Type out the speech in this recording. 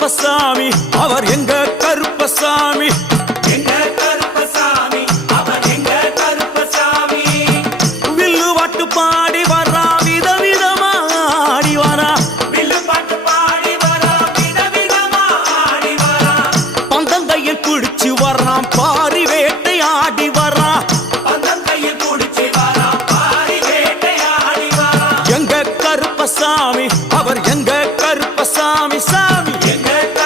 கருப்பசாமி அவர் எங்க கருப்பசாமி எங்க கருப்பசாமி அவர் எங்க கருப்பசாமி வில்லு பாட்டு பாடி வரா விதவிதமா ஆடி வரா வில்லு பாட்டு பாடி வரா விதவிதமா ஆடி வரா பந்தங்கையில் குடிச்சு வர்றான் பாரி வேட்டை ஆடி வரா பந்தங்கையில் குடிச்சு வரா பாரி வேட்டை ஆடி வரா எங்க கருப்பசாமி அவர் எங்க கருப்பசாமி சாமி எங்க